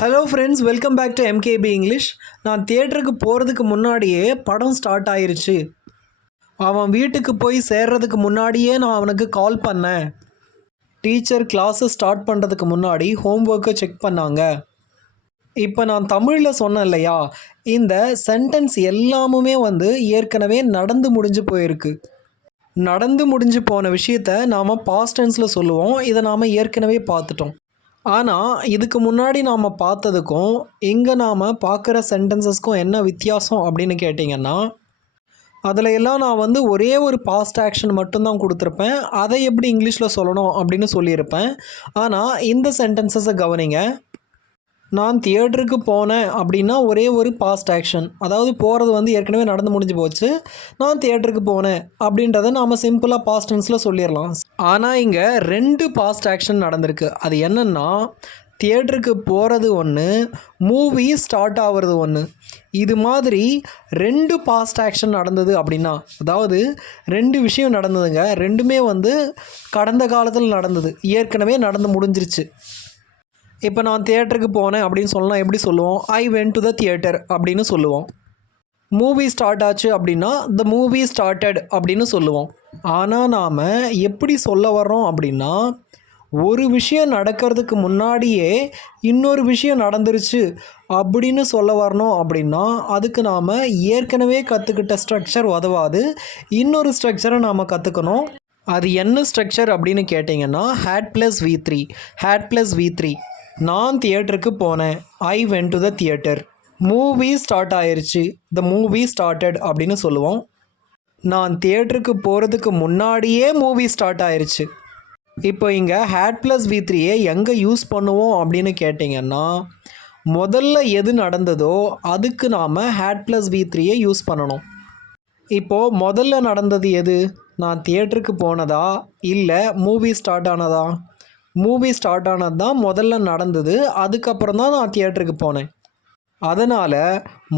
Hello friends welcome back to MKP English நான் தியேட்டருக்கு போகிறதுக்கு முன்னாடியே படம் ஸ்டார்ட் ஆயிருச்சு. அவன் வீட்டுக்கு போய் சேர்றதுக்கு முன்னாடியே நான் அவனுக்கு கால் பண்ணேன். டீச்சர் கிளாஸை ஸ்டார்ட் பண்ணுறதுக்கு முன்னாடி ஹோம்ஒர்க்கை செக் பண்ணாங்க. இப்போ நான் தமிழில் சொன்னேன் இல்லையா இந்த சென்டென்ஸ் எல்லாமுமே வந்து ஏற்கனவே நடந்து முடிஞ்சு போயிருக்கு. நடந்து முடிஞ்சு போன விஷயத்த நாம் பாஸ்டென்ஸில் சொல்லுவோம் இதை நாம் ஏற்கனவே பார்த்துட்டோம். ஆனால் இதுக்கு முன்னாடி நாம் பார்த்ததுக்கும் இங்கே நாம் பார்க்குற சென்டென்சஸ்க்கும் என்ன வித்தியாசம் அப்படின்னு கேட்டிங்கன்னா அதில் எல்லாம் நான் வந்து ஒரே ஒரு பாஸ்ட் ஆக்ஷன் மட்டும்தான் கொடுத்துருப்பேன். அதை எப்படி இங்கிலீஷில் சொல்லணும் அப்படின்னு சொல்லியிருப்பேன். ஆனால் இந்த சென்டென்சஸை கவனிங்க. நான் தியேட்டருக்கு போனேன் அப்படின்னா ஒரே ஒரு பாஸ்ட் ஆக்ஷன் அதாவது போகிறது வந்து ஏற்கனவே நடந்து முடிஞ்சு போச்சு. நான் தியேட்டருக்கு போனேன் அப்படின்றத நாம் சிம்பிளாக பாஸ்ட் டென்ஸில் சொல்லிடலாம். ஆனால் இங்கே ரெண்டு பாஸ்ட் ஆக்ஷன் நடந்திருக்கு. அது என்னென்னா தியேட்டருக்கு போகிறது ஒன்று மூவி ஸ்டார்ட் ஆகிறது ஒன்று இது மாதிரி ரெண்டு பாஸ்ட் ஆக்ஷன் நடந்தது அப்படின்னா அதாவது ரெண்டு விஷயம் நடந்ததுங்க. ரெண்டுமே வந்து கடந்த காலத்தில் நடந்தது. ஏற்கனவே நடந்து முடிஞ்சிருச்சு. இப்போ நான் தியேட்டருக்கு போனேன் அப்படின்னு சொல்லலாம் எப்படி சொல்லுவோம்? I went to the theatre அப்படின்னு சொல்லுவோம். மூவி ஸ்டார்ட் ஆச்சு அப்படின்னா த மூவி ஸ்டார்டட் அப்படின்னு சொல்லுவோம். ஆனால் நாம் எப்படி சொல்ல வர்றோம் அப்படின்னா ஒரு விஷயம் நடக்கிறதுக்கு முன்னாடியே இன்னொரு விஷயம் நடந்துருச்சு அப்படின்னு சொல்ல வரணும் அப்படின்னா அதுக்கு நாம் ஏற்கனவே கற்றுக்கிட்ட ஸ்ட்ரக்சர் உதவாது. இன்னொரு ஸ்ட்ரக்சரை நாம் கற்றுக்கணும் அது என்ன ஸ்ட்ரக்சர் அப்படின்னு கேட்டிங்கன்னா had plus V three had plus V three நான் தியேட்டருக்கு போனேன். I went to the theatre movie start ஆயிடுச்சு த மூவி ஸ்டார்டட் அப்படின்னு சொல்லுவோம். நான் தியேட்டருக்கு போகிறதுக்கு முன்னாடியே மூவி ஸ்டார்ட் ஆயிடுச்சு இப்போ இங்கே ஹேட் ப்ளஸ் வி த்ரீயை எங்கே யூஸ் பண்ணுவோம் அப்படின்னு கேட்டிங்கன்னா முதல்ல எது நடந்ததோ அதுக்கு நாம் ஹேட் ப்ளஸ் வி த்ரீயை யூஸ் பண்ணணும். இப்போது முதல்ல நடந்தது எது? நான் தியேட்டருக்கு போனதா? இல்லை மூவி ஸ்டார்ட் ஆனதா? மூவி ஸ்டார்ட் ஆனது தான் முதல்ல நடந்தது. அதுக்கப்புறம் தான் நான் தியேட்டருக்கு போனேன். அதனால்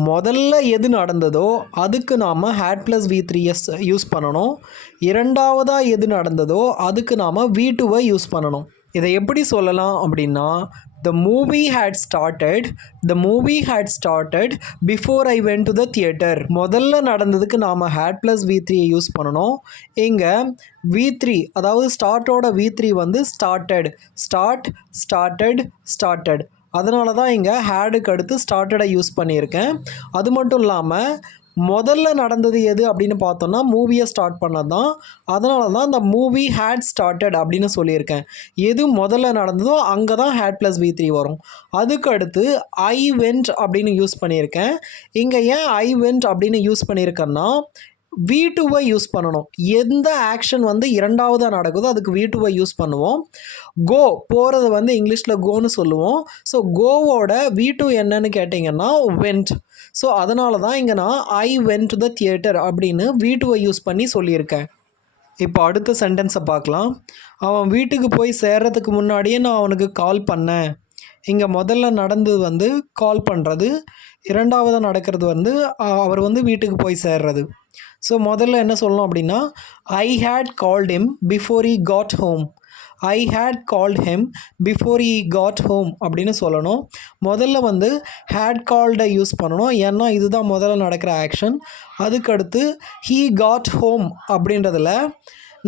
முதல்ல எது நடந்ததோ அதுக்கு நாம் had plus V three S use பண்ணணும். இரண்டாவதாக எது நடந்ததோ அதுக்கு நாம் வி டூவை யூஸ் பண்ணணும். இதை எப்படி சொல்லலாம் அப்படின்னா the movie had started. The movie had started before I went to the theatre முதல்ல நடந்ததுக்கு நாம் ஹேட் ப்ளஸ் வி த்ரீயை யூஸ் பண்ணணும். இங்கே வி த்ரீ அதாவது ஸ்டார்ட்டோட வி த்ரீ வந்து ஸ்டார்டட் ஸ்டார்ட் ஸ்டார்டட் ஸ்டார்டட் அதனால தான் இங்கே ஹேடுக்கு அடுத்து ஸ்டார்டடை யூஸ் பண்ணியிருக்கேன். அது மட்டும் இல்லாமல் முதல்ல நடந்தது எது அப்படின்னு பார்த்தோன்னா மூவியை ஸ்டார்ட் பண்ணது தான் அதனால தான் இந்த மூவி ஹேட் ஸ்டார்டட் அப்படின்னு சொல்லியிருக்கேன். எது முதல்ல நடந்ததோ அங்கே தான் ஹேட் ப்ளஸ் வி த்ரீ வரும். அதுக்கு அடுத்து ஐ வென்ட் அப்படின்னு யூஸ் பண்ணியிருக்கேன். இங்கே ஏன் ஐ வென்ட் அப்படின்னு யூஸ் பண்ணியிருக்கேன்னா வி டூவை யூஸ் பண்ணணும். எந்த ஆக்ஷன் வந்து இரண்டாவதாக நடக்குதோ அதுக்கு வி டூவை யூஸ் பண்ணுவோம். கோ போகிறது வந்து இங்கிலீஷில் கோன்னு சொல்லுவோம். ஸோ கோவோட வி டூ என்னன்னு கேட்டிங்கன்னா வென்ட் ஸோ அதனால தான் இங்கே நான் I went to the theatre அப்படின்னு வீட்டுவை யூஸ் பண்ணி சொல்லியிருக்கேன். இப்போ அடுத்த சென்டென்ஸை பார்க்கலாம். அவன் வீட்டுக்கு போய் சேர்றதுக்கு முன்னாடியே நான் அவனுக்கு கால் பண்ணேன். இங்கே முதல்ல நடந்தது வந்து கால் பண்ணுறது இரண்டாவதாக நடக்கிறது வந்து அவர் வந்து வீட்டுக்கு போய் சேர்றது. ஸோ முதல்ல என்ன சொல்லணும் அப்படின்னா I had called him before he got home I had called him before he got home அப்படின்னு சொல்லணும். முதல்ல வந்து ஹேட் கால்டை யூஸ் பண்ணணும். ஏன்னா இதுதான் முதல்ல நடக்கிற ஆக்ஷன் அதுக்கடுத்து ஹீ காட் ஹோம் அப்படின்றதுல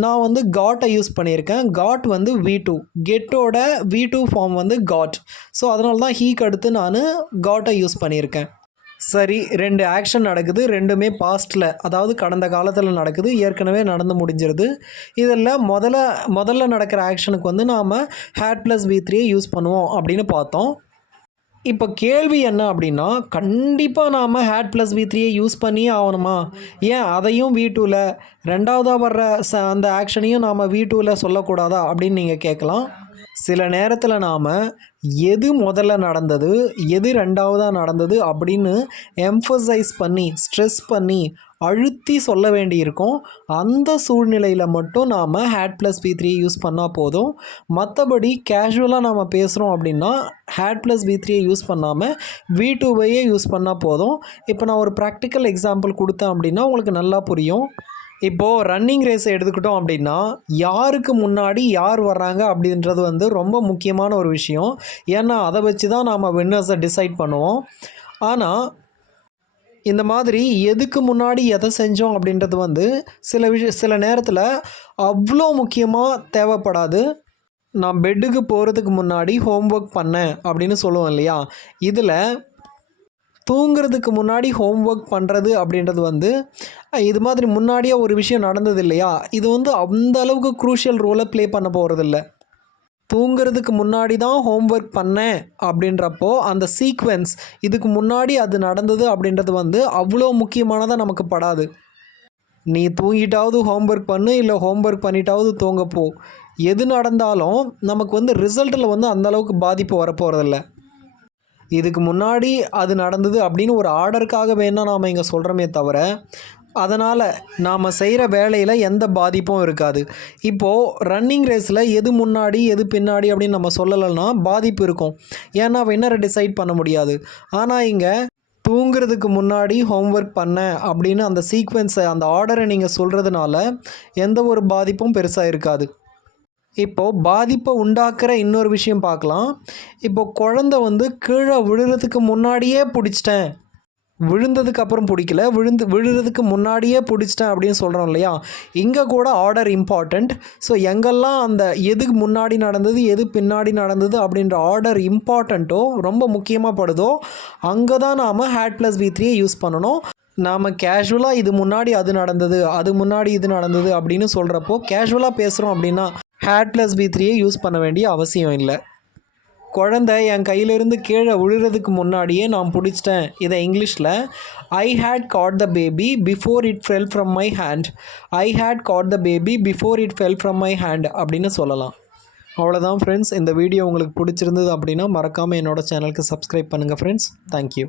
நான் வந்து காட்டை யூஸ் பண்ணியிருக்கேன். காட் வந்து வி டூ கெட்டோட வி டூ ஃபார்ம் வந்து காட் ஸோ அதனால தான் ஹீக்கு அடுத்து நான் காட்டை யூஸ் பண்ணியிருக்கேன். சரி ரெண்டு ஆக்ஷன் நடக்குது. ரெண்டுமே பாஸ்ட்டில் அதாவது கடந்த காலத்தில் நடக்குது. ஏற்கனவே நடந்து முடிஞ்சிருது. இதில் முதல்ல முதல்ல நடக்கிற ஆக்ஷனுக்கு வந்து நாம் ஹேட் ப்ளஸ் வி த்ரீயை யூஸ் பண்ணுவோம் அப்படின்னு பார்த்தோம். இப்போ கேள்வி என்ன அப்படின்னா கண்டிப்பாக நாம் ஹேட் ப்ளஸ் வி த்ரீயை யூஸ் பண்ணியே ஆகணுமா? ஏன் அதையும் வி டூவில் ரெண்டாவதாக வர்ற ச அந்த ஆக்ஷனையும் நாம் வி டூவில் சொல்லக்கூடாதா அப்படின்னு நீங்கள் கேட்கலாம். சில நேரத்தில் நாம் எது முதல்ல நடந்தது எது ரெண்டாவதாக நடந்தது அப்படின்னு எம்ஃபசைஸ் பண்ணி ஸ்ட்ரெஸ் பண்ணி அழுத்தி சொல்ல வேண்டியிருக்கும். அந்த சூழ்நிலையில் மட்டும் நாம் had plus V three use பண்ணால் போதும். மற்றபடி கேஷுவலாக நாம் பேசுகிறோம் அப்படின்னா ஹேட் ப்ளஸ் வி த்ரீயை யூஸ் பண்ணாமல் வி டூவையே யூஸ் பண்ணால் போதும். இப்போ நான் ஒரு ப்ராக்டிக்கல் எக்ஸாம்பிள் கொடுத்தேன் அப்படின்னா உங்களுக்கு நல்லா புரியும். இப்போது ரன்னிங் ரேஸை எடுத்துக்கிட்டோம் அப்படின்னா யாருக்கு முன்னாடி யார் வர்றாங்க அப்படின்றது வந்து ரொம்ப முக்கியமான ஒரு விஷயம். ஏன்னா அதை வச்சு தான் நாம் வின்னர்ஸை டிசைட் பண்ணுவோம். ஆனால் இந்த மாதிரி எதுக்கு முன்னாடி எதை செஞ்சோம் அப்படின்றது வந்து சில விஷய சில நேரத்தில் அவ்வளோ முக்கியமாக தேவைப்படாது. நான் பெட்டுக்கு போகிறதுக்கு முன்னாடி ஹோம்ஒர்க் பண்ணேன் அப்படின்னு சொல்லுவோம் இல்லையா? இதில் தூங்குறதுக்கு முன்னாடி ஹோம்ஒர்க் பண்ணுறது அப்படின்றது வந்து இது மாதிரி முன்னாடியே ஒரு விஷயம் நடந்தது இல்லையா? இது வந்து அந்த அளவுக்கு குரூஷியல் ரோலை ப்ளே பண்ண போகிறதில்ல தூங்குறதுக்கு முன்னாடி தான் ஹோம்ஒர்க் பண்ணேன் அப்படின்றப்போ அந்த சீக்வென்ஸ் இதுக்கு முன்னாடி அது நடந்தது அப்படின்றது வந்து அவ்வளோ முக்கியமானதாக நமக்கு படாது. நீ தூங்கிட்டாவது ஹோம்ஒர்க் பண்ணு இல்லை ஹோம்ஒர்க் பண்ணிட்டாவது தூங்கப்போ எது நடந்தாலும் நமக்கு வந்து ரிசல்ட்டில் வந்து அந்தளவுக்கு பாதிப்பு வரப்போகிறதில்ல இதுக்கு முன்னாடி அது நடந்தது அப்படின்னு ஒரு ஆர்டருக்காக வேணால் நாம் இங்கே சொல்கிறோமே தவிர அதனால் நாம் செய்கிற வேலையில் எந்த பாதிப்பும் இருக்காது. இப்போது ரன்னிங் ரேஸில் எது முன்னாடி எது பின்னாடி அப்படின்னு நம்ம சொல்லலைன்னா பாதிப்பு இருக்கும். ஏன்னா வின்னரை டிசைட் பண்ண முடியாது. ஆனால் இங்கே தூங்குறதுக்கு முன்னாடி ஹோம்ஒர்க் பண்ணேன் அப்படின்னு அந்த சீக்வென்ஸை அந்த ஆர்டரை நீங்கள் சொல்கிறதுனால எந்த ஒரு பாதிப்பும் பெருசாக இருக்காது. இப்போது பாதிப்பை உண்டாக்குற இன்னொரு விஷயம் பார்க்கலாம். இப்போ குழந்தை வந்து கீழே விழுறதுக்கு முன்னாடியே பிடிச்சிட்டேன். விழுந்ததுக்கு அப்புறம் பிடிக்கல. விழுந்து விழுறதுக்கு முன்னாடியே பிடிச்சிட்டேன் அப்படின்னு சொல்கிறோம் இல்லையா? இங்கே கூட ஆர்டர் இம்பார்ட்டண்ட் ஸோ எங்கெல்லாம் அந்த எதுக்கு முன்னாடி நடந்தது எது பின்னாடி நடந்தது அப்படின்ற ஆர்டர் இம்பார்ட்டண்ட்டோ ரொம்ப முக்கியமாக படுதோ அங்கே தான் நாம் ஹேட் ப்ளஸ் வி த்ரீயை யூஸ் பண்ணணும். நாம் கேஷுவலாக இது முன்னாடி அது நடந்தது அது முன்னாடி இது நடந்தது அப்படின்னு சொல்கிறப்போ கேஷுவலாக பேசுகிறோம் அப்படின்னா ஹேட் ப்ளஸ் வி த்ரீயை யூஸ் பண்ண வேண்டிய அவசியம் இல்லை. குழந்தை என் கையிலிருந்து கீழே விழுறதுக்கு முன்னாடியே நான் பிடிச்சிட்டேன். இதை இங்கிலீஷில் I had got the baby before it fell from my hand I had got the baby before it fell from my hand அப்படின்னு சொல்லலாம். அவ்வளோதான் ஃப்ரெண்ட்ஸ் இந்த வீடியோ உங்களுக்கு பிடிச்சிருந்தது அப்படின்னா மறக்காமல் என்னோட சேனலுக்கு சப்ஸ்கிரைப் பண்ணுங்கள் ஃப்ரெண்ட்ஸ் தேங்க்யூ